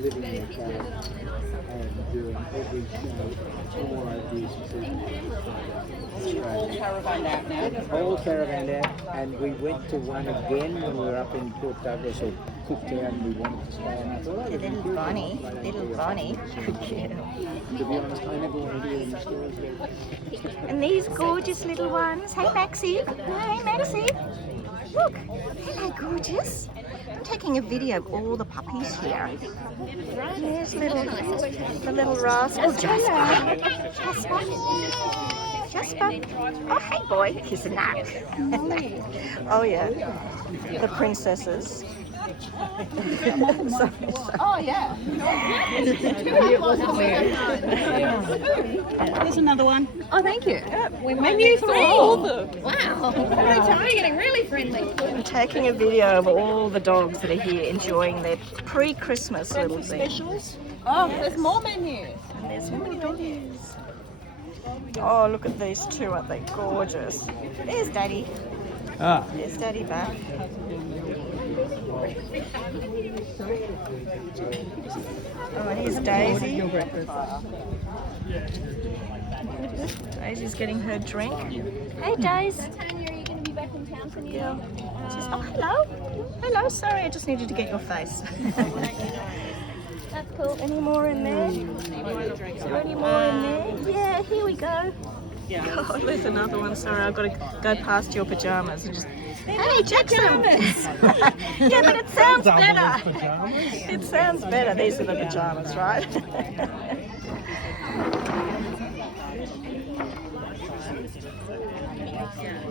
living in the car and doing every show all over the All caravan out now. all caravan out, and we went to one again when we were up in Port Douglas or Cooktown. We wanted to stay, and I thought, oh, The little Bonnie, little Bonnie. to be honest, I never want to do any stories there. And these gorgeous little ones. Hey Maxie. Hey Maxie. Look. Hello, gorgeous. I'm taking a video of all the puppies here. There's the little rascal Jasper. Jasper. Oh, hey boy. He's a nut. Oh yeah. The princesses. Oh, yeah. There's another one. Oh, thank you. We made you three. Wow. You're getting really friendly. I'm taking a video of all the dogs that are here enjoying their pre-Christmas little thing. Specials. Oh, there's more menus. And there's more menus. Oh, look at these two, aren't they gorgeous? There's Daddy. Ah. There's Daddy back. Oh, and here's Daisy. Daisy's getting her drink. Hey, Daisy. Tanya, are you going to be back in town for New Year? Oh, hello. Hello, sorry, I just needed to get your face. That's cool. Any more in there? Is there any more in there? Yeah, here we go. God, there's another one. Sorry, I've got to go past your pajamas and just... Hey, Jackson! Yeah, but it sounds better. It sounds better. These are the pajamas, right?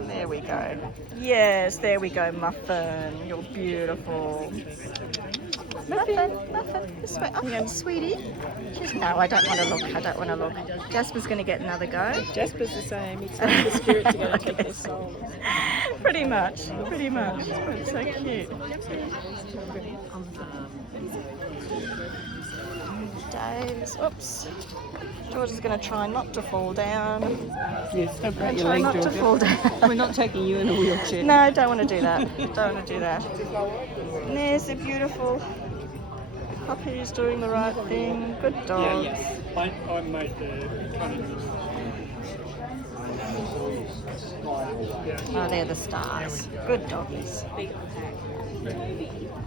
There we go. Yes, there we go, Muffin. You're beautiful. Muffin, this way. Oh, sweetie. No, I don't want to look. I don't want to look. Jasper's going to get another go. Jasper's the same. It's like the spirits are going to take their souls. Pretty much. It's so cute. Dave's. Oops. George is going to try not to fall down. Yes, don't break your Try leg, not to Georgia. fall down. We're not taking you in a wheelchair. No, don't want to do that. Don't want to do that. And there's the beautiful puppies doing the right thing. Good dogs. I made the Oh, they're the stars. Good doggies.